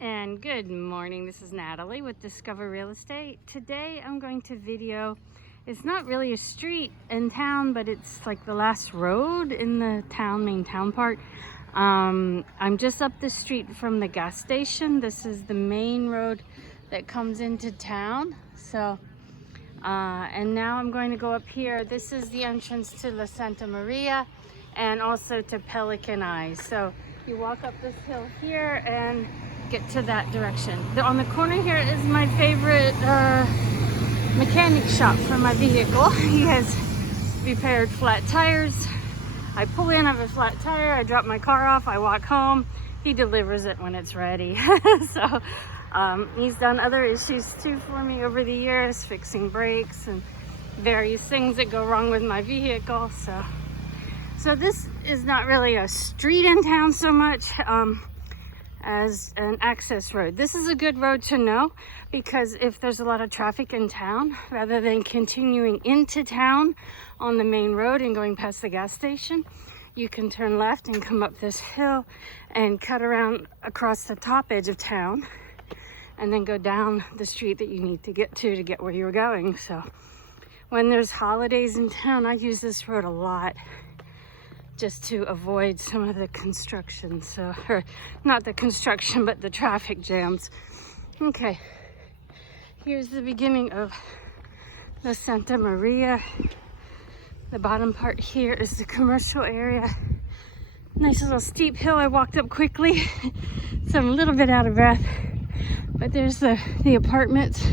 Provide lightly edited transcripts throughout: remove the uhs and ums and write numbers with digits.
And good morning, this is Natalie with Discover Real Estate. Today I'm going to video, it's not really a street in town, but it's like the last road in the town, main town part. I'm just up the street from the gas station. This is the main road that comes into town. So, and now I'm going to go up here. This is the entrance to La Santa Maria and also to Pelican Eyes. So you walk up this hill here and get to that direction. On the corner here is my favorite mechanic shop for my vehicle. He has repaired flat tires. I pull in, I have a flat tire, I drop my car off, I walk home. He delivers it when it's ready. So he's done other issues too for me over the years, fixing brakes and various things that go wrong with my vehicle. So this is not really a street in town so much as an access road. This is a good road to know because if there's a lot of traffic in town, rather than continuing into town on the main road and going past the gas station, you can turn left and come up this hill and cut around across the top edge of town and then go down the street that you need to get where you're going. So when there's holidays in town, I use this road a lot just to avoid some of the construction. So, or not the construction, but the traffic jams. Okay, here's the beginning of the Santa Maria. The bottom part here is the commercial area. Nice little steep hill I walked up quickly, so I'm a little bit out of breath. But there's the apartments,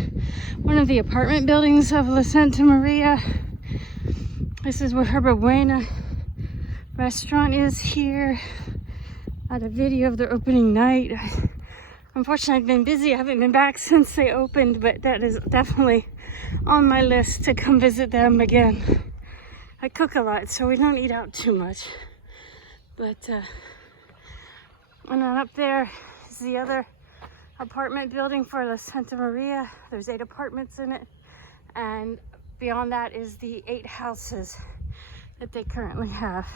one of the apartment buildings of La Santa Maria. This is where Herba Buena restaurant is here. I had a video of their opening night. Unfortunately, I've been busy. I haven't been back since they opened, but that is definitely on my list to come visit them again. I cook a lot, so we don't eat out too much. But and then up there is the other apartment building for La Santa Maria. There's 8 apartments in it, and beyond that is the 8 houses that they currently have.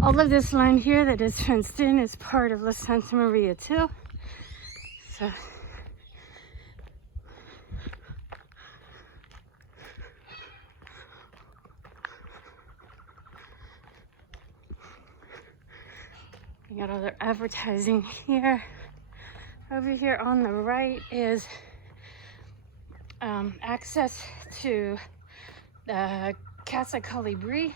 All of this land here that is fenced in is part of La Santa Maria too. So we got all their advertising here. Over here on the right is access to the Casa Colibri.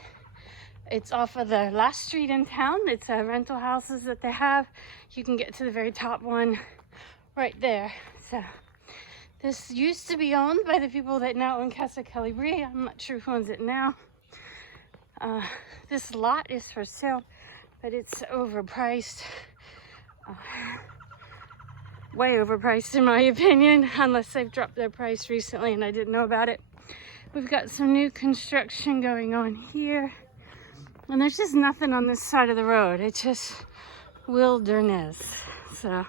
It's off of the last street in town. It's rental houses that they have. You can get to the very top one right there. So this used to be owned by the people that now own Casa Colibri. I'm not sure who owns it now. This lot is for sale, but it's overpriced. Way overpriced in my opinion, unless they've dropped their price recently and I didn't know about it. We've got some new construction going on here. And there's just nothing on this side of the road. It's just wilderness. So,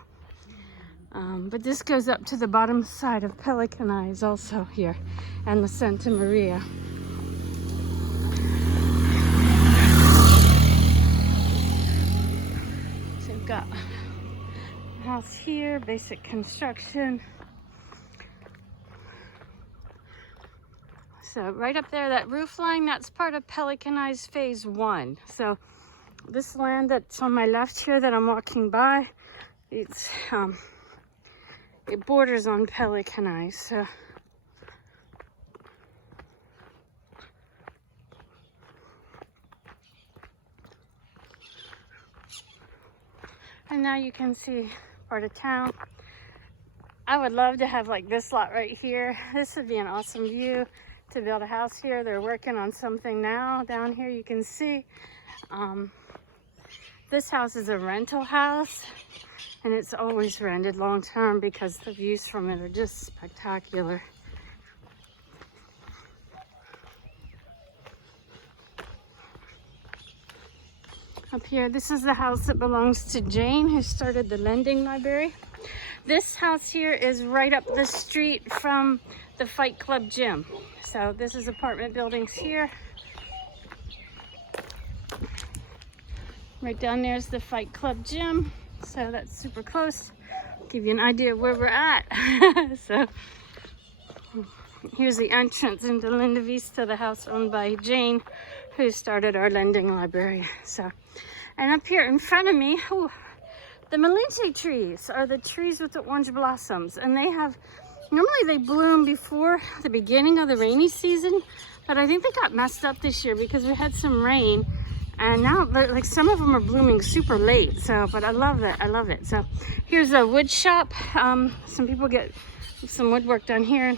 but this goes up to the bottom side of Pelican Eyes also here and La Santa Maria. So we've got a house here, basic construction. So right up there, that roof line, that's part of Pelican Eyes Phase 1. So this land that's on my left here that I'm walking by, it borders on Pelican Eyes. So and now you can see part of town. I would love to have like this lot right here. This would be an awesome view to build a house here. They're working on something now down here, you can see. This house is a rental house and it's always rented long term because the views from it are just spectacular. Up here, this is the house that belongs to Jane, who started the lending library. This house here is right up the street from the Fight Club gym. So this is apartment buildings here. Right down there is the Fight Club gym. So that's super close. Give you an idea of where we're at. So here's the entrance into Linda Vista, the house owned by Jane, who started our lending library. So, and up here in front of me, oh, the Malinte trees are the trees with the orange blossoms, and they have, normally they bloom before the beginning of the rainy season, but I think they got messed up this year because we had some rain, and now like some of them are blooming super late. So, but I love it. I love it. So here's a wood shop. Some people get some woodwork done here.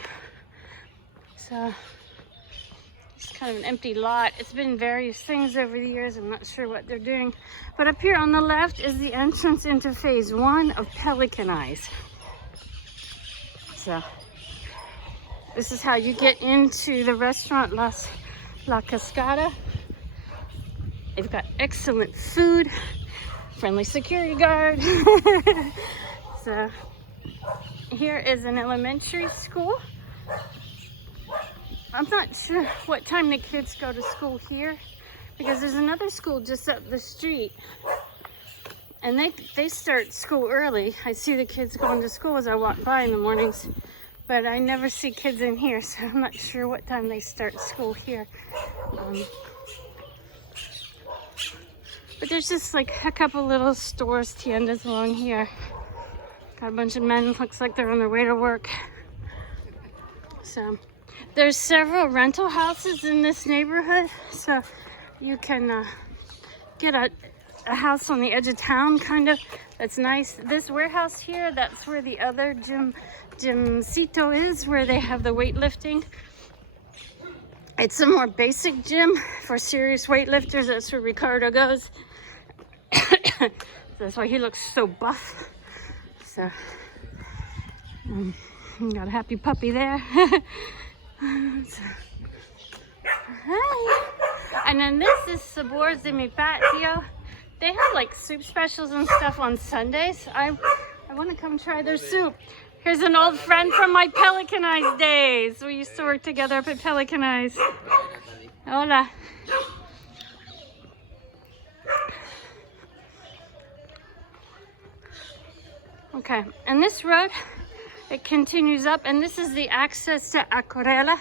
So it's kind of an empty lot. It's been various things over the years. I'm not sure what they're doing. But up here on the left is the entrance into phase 1 of Pelican Eyes. So this is how you get into the restaurant La Cascada. They've got excellent food, friendly security guard. So here is an elementary school. I'm not sure what time the kids go to school here, because there's another school just up the street, and they start school early. I see the kids going to school as I walk by in the mornings, but I never see kids in here, so I'm not sure what time they start school here. But there's just like a couple little stores, tiendas along here. Got a bunch of men, looks like they're on their way to work. So there's several rental houses in this neighborhood, so you can get a house on the edge of town, kind of. That's nice. This warehouse here, that's where the other gymcito is, where they have the weightlifting. It's a more basic gym for serious weightlifters. That's where Ricardo goes. That's why he looks so buff. So got a happy puppy there. So, hi. And then this is Sabores de mi Patio. They have like soup specials and stuff on Sundays. I want to come try their soup. Here's an old friend from my Pelican Eyes days. We used to work together up at Pelican Eyes. Hola. Okay, and this road, it continues up, and this is the access to Acuarela.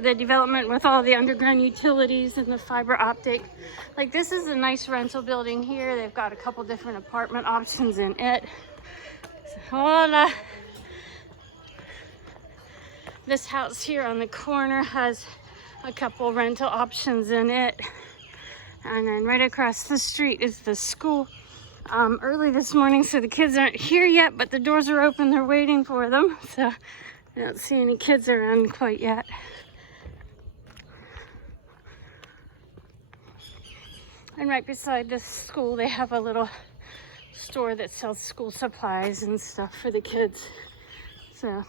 The development with all the underground utilities and the fiber optic. Like, this is a nice rental building here. They've got a couple different apartment options in it. So, hola. This house here on the corner has a couple rental options in it. And then right across the street is the school. Early this morning, so the kids aren't here yet, but the doors are open. They're waiting for them. So I don't see any kids around quite yet. And right beside the school, they have a little store that sells school supplies and stuff for the kids. So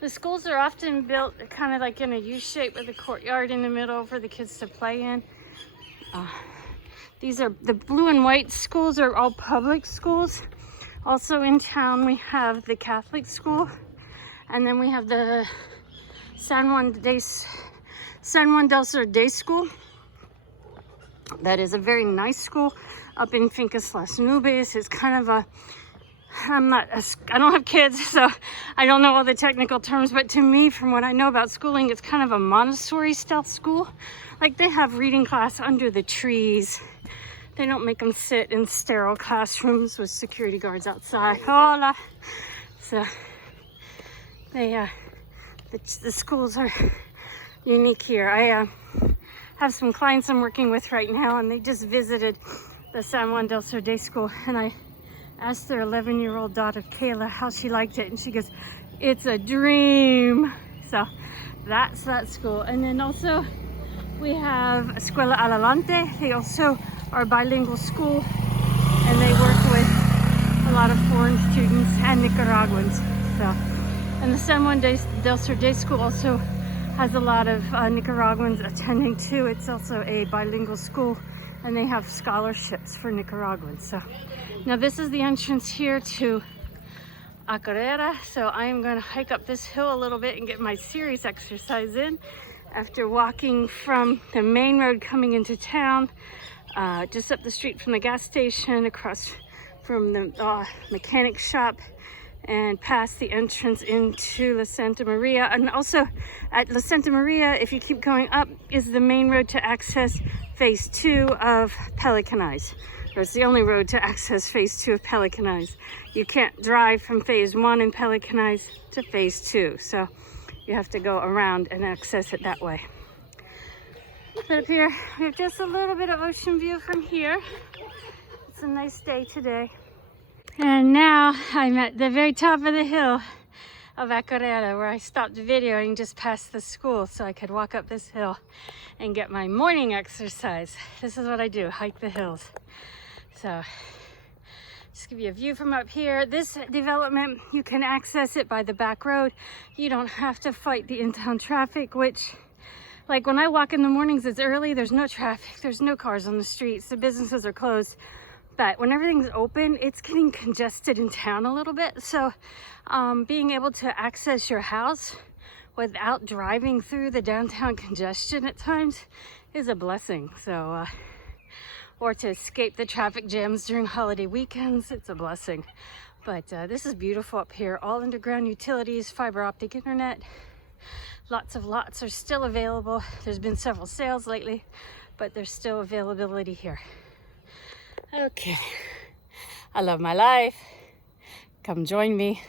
the schools are often built kind of like in a U shape with a courtyard in the middle for the kids to play in. These are the blue and white schools, are all public schools. Also in town we have the Catholic school, and then we have the San Juan del Sur Day School. That is a very nice school up in Fincas Las Nubes. It's kind of a, I don't have kids, so I don't know all the technical terms, but to me, from what I know about schooling, it's kind of a Montessori style school. Like, they have reading class under the trees. They don't make them sit in sterile classrooms with security guards outside. Hola. So they, the schools are unique here. I have some clients I'm working with right now, and they just visited the San Juan del Sur Day School, and I asked their 11-year-old daughter Kayla how she liked it, and she goes, "It's a dream." So that's that school. And then also we have Escuela Adelante. They also are a bilingual school, and they work with a lot of foreign students and Nicaraguans. So, and the San Juan del Sur Day School also has a lot of Nicaraguans attending too. It's also a bilingual school, and they have scholarships for Nicaraguans. So now this is the entrance here to Acuarela. So I am going to hike up this hill a little bit and get my serious exercise in after walking from the main road coming into town just up the street from the gas station, across from the mechanic shop, and past the entrance into La Santa Maria. And also at La Santa Maria, if you keep going up, is the main road to access phase 2 of Pelican Eyes. It's the only road to access phase 2 of Pelican Eyes. You can't drive from phase 1 in Pelican Eyes to phase 2, so you have to go around and access it that way. But up here, we have just a little bit of ocean view from here. It's a nice day today. And now I'm at the very top of the hill of Acuarela, where I stopped videoing just past the school so I could walk up this hill and get my morning exercise. This is what I do, hike the hills. So just give you a view from up here. This development, you can access it by the back road. You don't have to fight the in-town traffic, which, like when I walk in the mornings, it's early, there's no traffic, there's no cars on the streets, the businesses are closed. But when everything's open, it's getting congested in town a little bit. So being able to access your house without driving through the downtown congestion at times is a blessing. So, or to escape the traffic jams during holiday weekends, it's a blessing. But this is beautiful up here. All underground utilities, fiber optic internet. Lots of lots are still available. There's been several sales lately, but there's still availability here. Okay, I love my life. Come join me.